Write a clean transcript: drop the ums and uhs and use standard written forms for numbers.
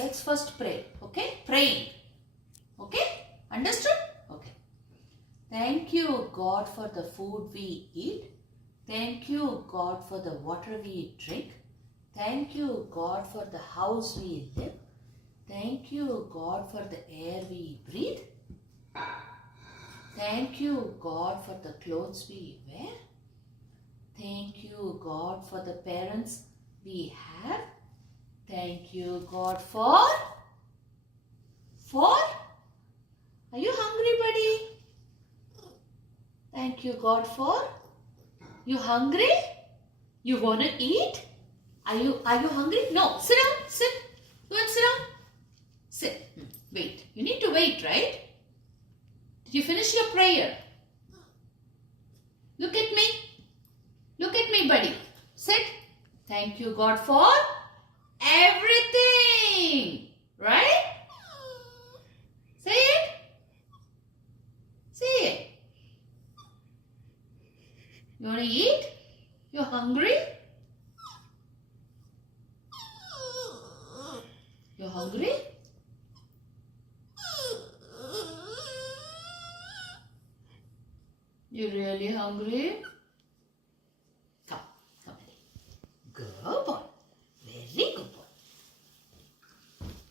let's first pray. Okay? Praying. Okay? Understood? Okay. Thank you, God, for the food we eat. Thank you, God, for the water we drink. Thank you, God, for the house we live. Thank you, God, for the air we breathe. Thank you, God, for the clothes we wear. Thank you, God, for the parents we have. Thank you, God, for? Are you hungry, buddy? Thank you, God, for? You hungry? You want to eat? Are you hungry? No. Sit down. Sit. Go and sit down. Sit. Wait. You need to wait, right? Did you finish your prayer? Look at me. Look at me, buddy. Sit. Thank you, God, for everything. Right? Say it. Say it. You want to eat? You're hungry? You're hungry? You're really hungry? Come, buddy. Good.